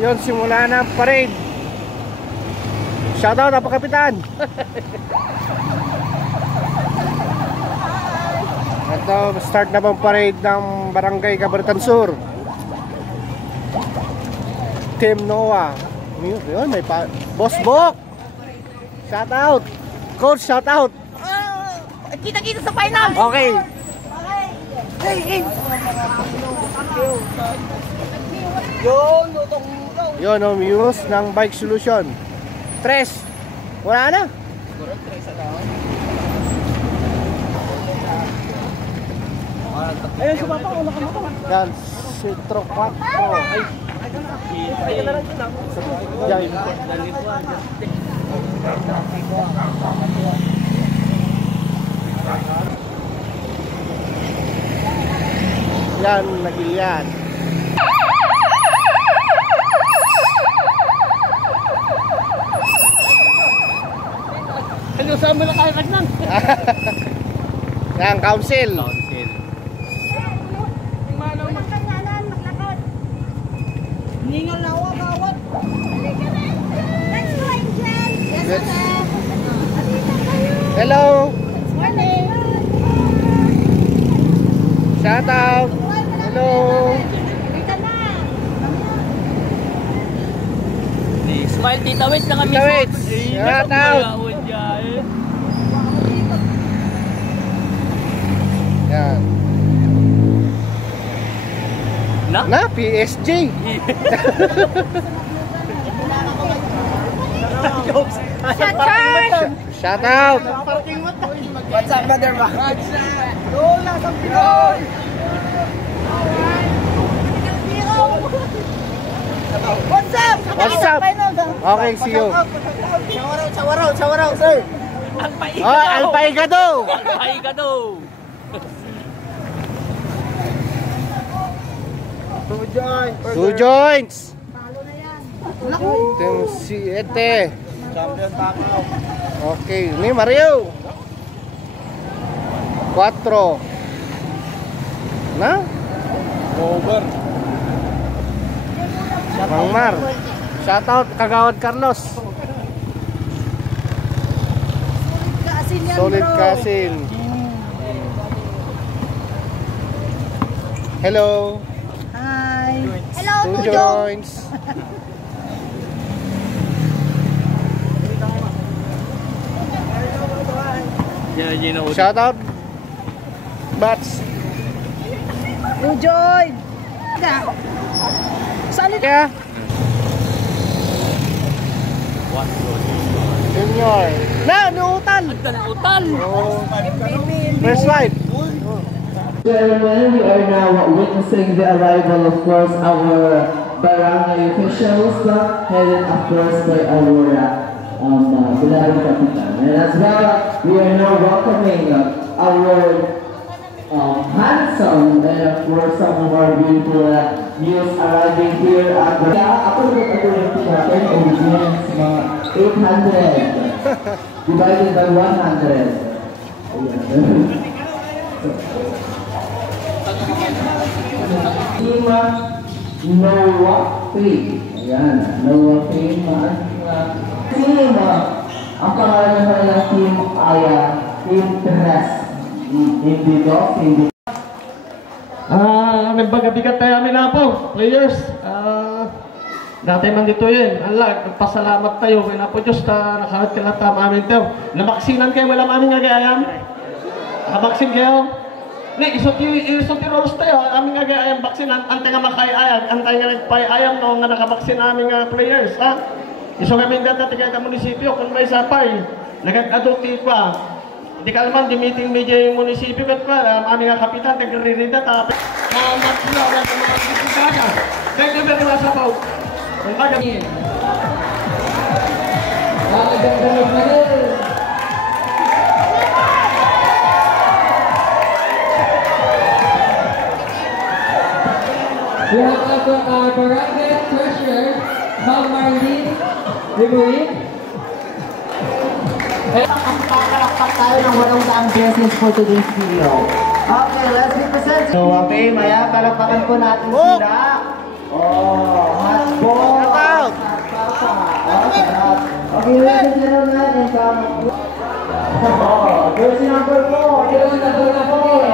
Yun, simula na ang parade. Shoutout na pa, Kapitan. Ito, start na pang parade ng Barangay Cabaratan Sur. Team Noah. Yun, may Boss Bok. Shoutout. Coach, shoutout. Kita-kita sa final. Okay. Yun, Muse ng Bike Solution. Tres. Wala na. Ayun, sumapa ko. Yan, Citro 4. Ay, na lang yun. Yan, nag-iyan. Ano saan mo na kaya nagnan? Yan, council. Ningal na ako, bawat. Let's go, Angel. Yes, hello. morning. Shout out. Hello. Dito na. Smile Tita Wits na kami. Tita Wits. Shout out. Yan. Na, PSG. Shout out. What's up, brother? Lola sa Pinoy. What's up? What's up? Okay, see you. Shower out, sir. Alpaigado. Two joints. Itong si Ete. Champion takaw. Okay, ni Mario. 4. Na? Over. Mangmar. Shoutout Kagawad Carlos. Solid Kasin. Hello. Hi. Hello, Two joints. Shoutout Bats. Joy. Solid. Yeah. Junior. Na, nuutan. Oh. First ride. Gentlemen, we are now witnessing the arrival, of course, our barangay officials, headed, of course, by our beloved Kapitan. And as well, we are now welcoming our handsome and, of course, some of our beautiful youths arriving here at the... Ako yung natin, obedience, mga 800 divided by 100. Noah Faye. Ayan, Noah Faye. Team, ang pangalan ng kanilang team ay Team Tres. Hindi do, hindi. May bagabigat tayo amin na po, players. Dati man dito yun. Allah, nagpasalamat tayo. Kaya na po Diyos na nakalat ka lang amin tayo. Namaksinan kayo, wala aming nagayayam. Nakabaksin kayo. Isot yung oras tayo, aming nagayayam baksin. Antay nga makayayam, antay nga nagpayayam no nga nakabaksin aming players. Iso kami dati kaya ka munisipyo, kung may sapay, nagag-adulti pa. Hindi ka naman, di meeting medyo yung munisipyo, ba't pa, aming kapitan, nagre-rida, tapos magsila, wala sa mga bisitaga. Thank you very much, Apaw. Ang kagamiin. Magandang na rin. We have our barangay treasurer, Ma'am Marlene Ribuin. Magpakalakpak tayo ng 800 business for today's video. Okay, let's represent. So, okay, maya, palakpakan po natin sila. Oh, hotball. Shout out. Oh, sarap. Okay, ladies and gentlemen, and oh, jersey number 4. Jersey number 4.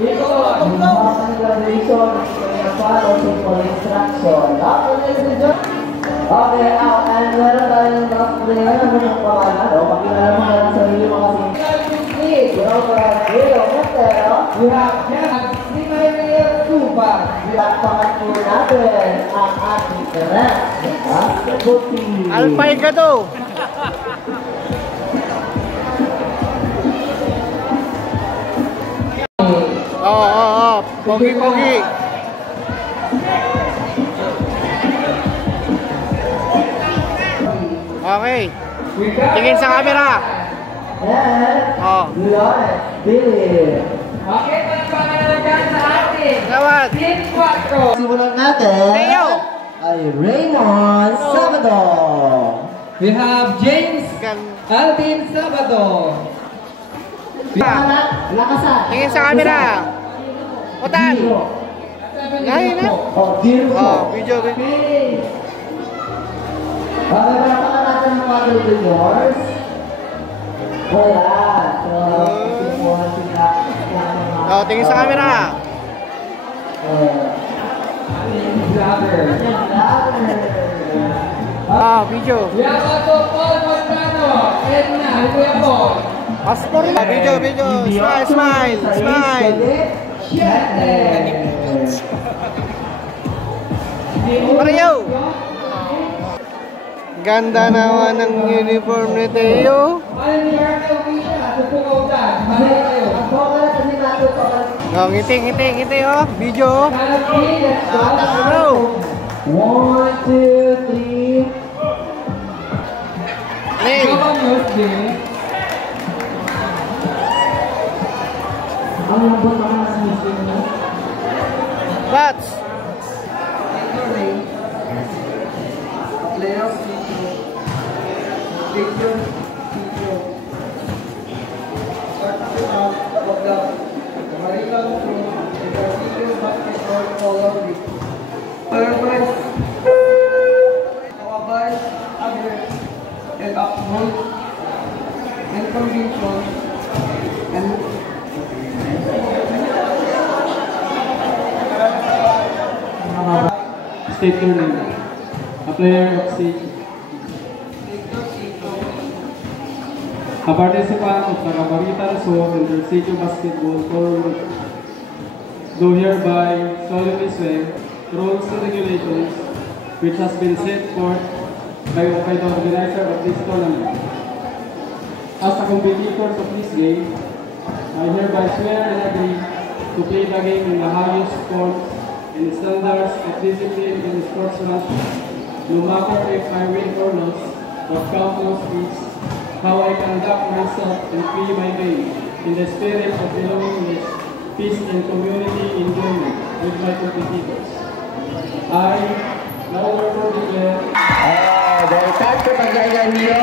Ito, yung mga congratulations. Also for instruction. Okay, ladies and gentlemen. Okay, now, and meron tayong last player. Ano yung pangalan? O, pakilala mo na sa sarili mo kasi. You know, you have si Maria Tuba. Lakpakan po natin ang ating Red Basketball Team. Alpay ka to. Oo. Pogi. Okay. Tingin sa camera. And, Oh. Lawrence Billy. Okay, pagpapalan na dyan sa atin. Salamat. Team 4. Simulan natin Leo. ay Raymond Sabado. We have James Alvin Sabado. Lakasan. Tingin sa camera. Utan. Lahin na. Oh, beautiful. Oh, video. Okay, palakpakan natin ang mga juniors. Wala. Oh, tingin sa camera. Ah, video. We have also Paul Montano. Edna, Kuya Paul. Passport. Video. Smile. Mario. Ganda naman ng uniform ni Teo. Ano ni Marco Misha? Tupukaw dyan. Mahal kayo. Oh, ngiti oh. Video. Hello. 1, 2, 3. Play. Ang lambot naman sa mission mo. Bats. State your name. A player of state. A participant of the Cabarita Resort Intercity Basketball Tournament do hereby solemnly swear rules and regulations which has been set forth by the organizer of this tournament. As a competitor of this game, I hereby swear and agree to play the game in the highest sports and standards of discipline and sportsmanship, no matter if I win or lose, what counts is how I conduct myself and play my game in the spirit of belongingness, peace and community enjoyment with my competitors. I now therefore declare Dahil sa pagkailan niyo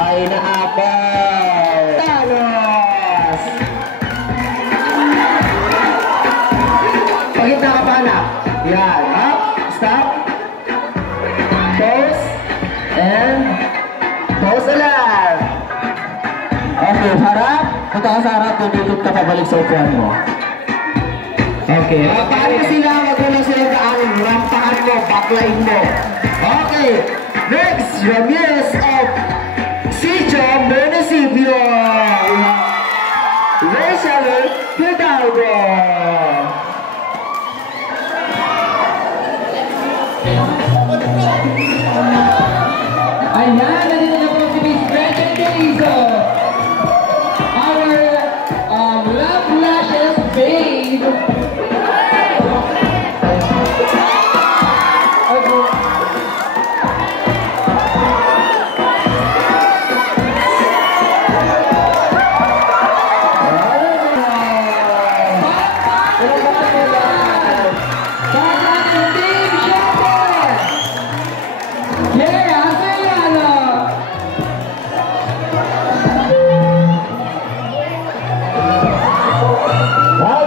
ay naapal. Talos! Pagit na kapanak. Yan. Up. Stop. Pose. And pose alarm. Okay, harap. Punta ka sa harap. Tutulog ka pabalik sa upuan mo. Okay. Paano sila? Magulang sila kaanin. Rampahan mo. Backline mo. Okay. Next, Ramirez of Sitio Municipio. Rachel Hidalgo. Ayan, nandito na po si Miss Gretchen Delizo. Our Love Lashes babe.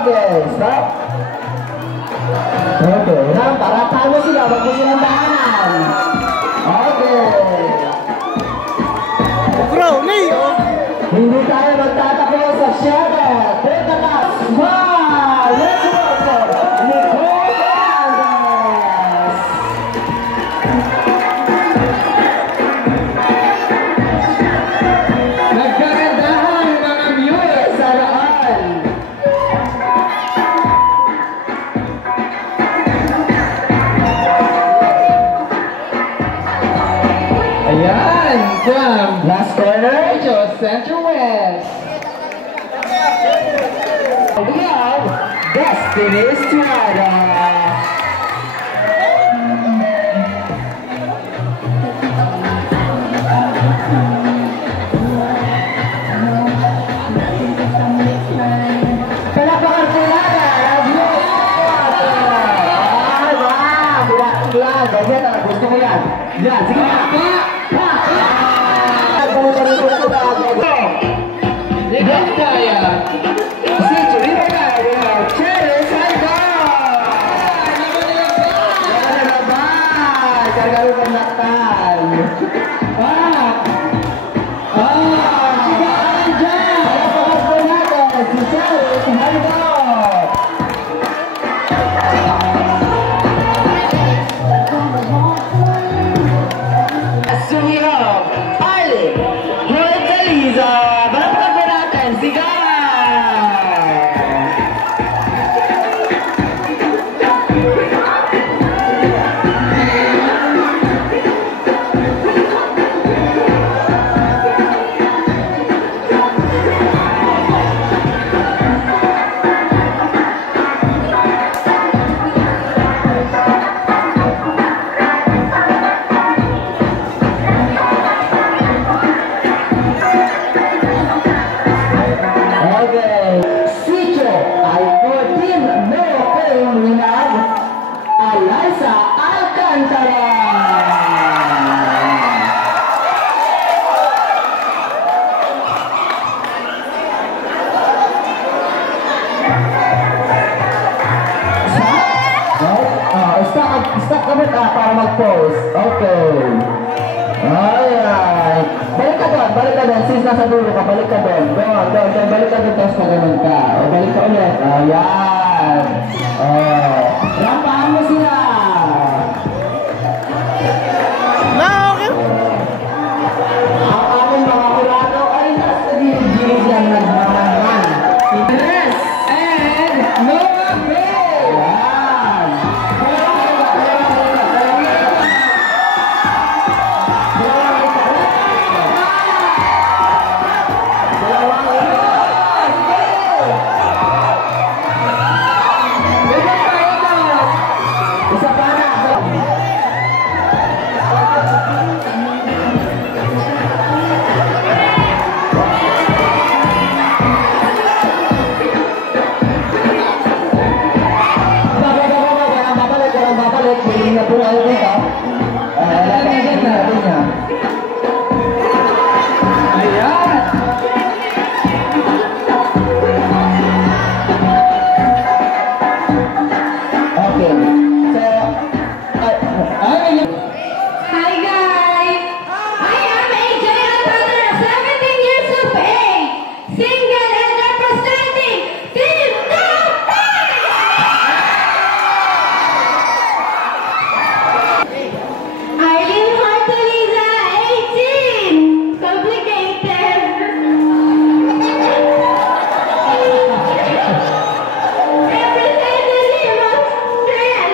Okay. silang tahanan. Okay. Bro, May, oh. Hindi tayo magtatapos sa syempre. Punta ka, smile! Let's welcome Nicole Fernandez! Nagkagandahan mga viewers. Sana all! Ayan, from Last corner. Medyo Center West. We have Destiny Estrada. Palakpakan po natin. Love you. Ay, wow. Bilang. Ganyan na. Gusto ko yan. Yan. Sige na. Pa. Pumunta rin po na ito. Nick Daya. Si Julina Daya. Cherry Saigo. Yan na ba? Kargaro ka nakal. Sigaan dyan. Palakpakan po natin. Si Cherry Saigo. So we have Arlie, Hortaliza, palakpakan po natin, sigaw! Okay. Sitio ay 14 no film winag Eliza Alcantara. Stop ka ba para mag-pause? Okay. Alright. Balik ka doon. Since nasa dulo ka, balik ka doon. Doon. Balik ka doon, tapos maganon ka. O, balik ka ulit. Ayan. Rampahan mo sila. Na, okay. Ang aming mga kurado ay nasa gilid lang nagmamahan. Yes, and Noah May. Ayan. Isa pa na. Babalik. Hindi na po tayo dito. Lalagyan natin niya. Ayan. Okay. So, Hi guys! I am AJ Alcantara, 17 years of age, single and representing Team Eileen Hortaliza, 18, complicated. Representing Limos, Stress.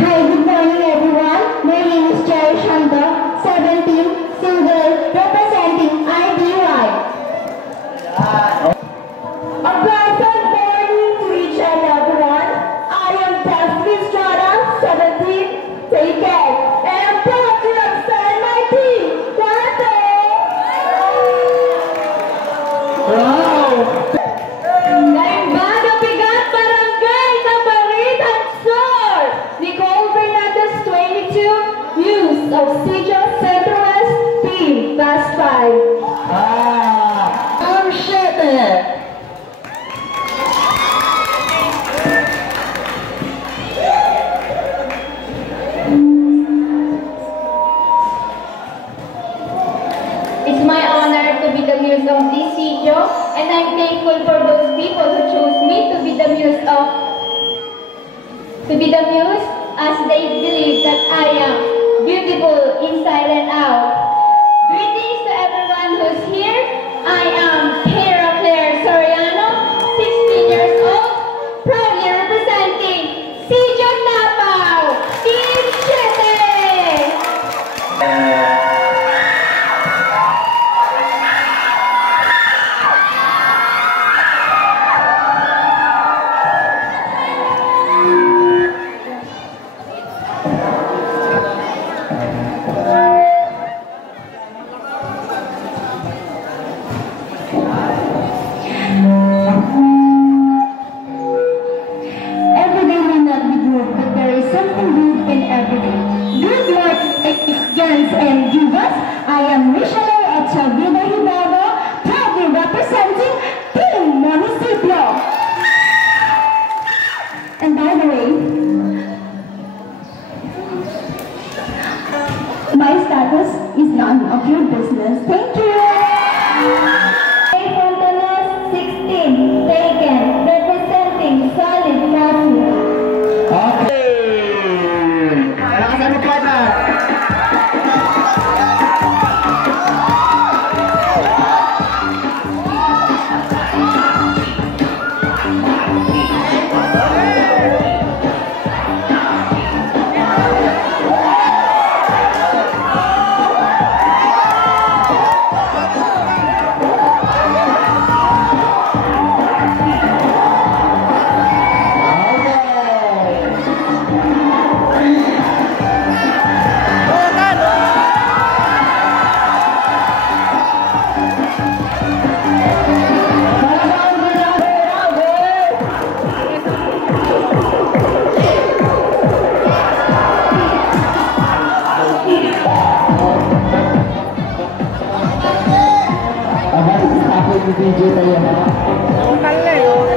Hi, good morning everyone. My name is Cherry Shanda, 17, single, representing IDY. A pleasant morning to each and everyone. I am Destiny Estrada, 17, take care. And I'm proud to represent my team, Dante. wow! Naimbaga Bigat Barangay Nabarit Sur. Nicole Fernandez, 22, News of Sitio Center West Team, Fast 5. It's my honor to be the muse of this video, and I'm thankful for those people who chose me to be the muse as they believe that I am beautiful inside and out. Greetings to everyone who's here. I am Kara Claire Soriano, 16 years old, proudly representing Sijon Napao, Team 7! And divas, I am Michelle Echavida Hidalgo, proudly representing Team Municipio. And by the way, my status is none of your business. Thank you. Fontanes 16, taken, representing Solid Coffee. Okay. Kailangan mo pa na. DJ tayo ha. Lokal na yun.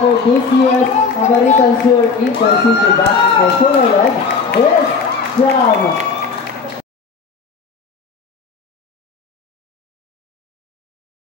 for this year's American Tour Intercity Basketball Tournament is from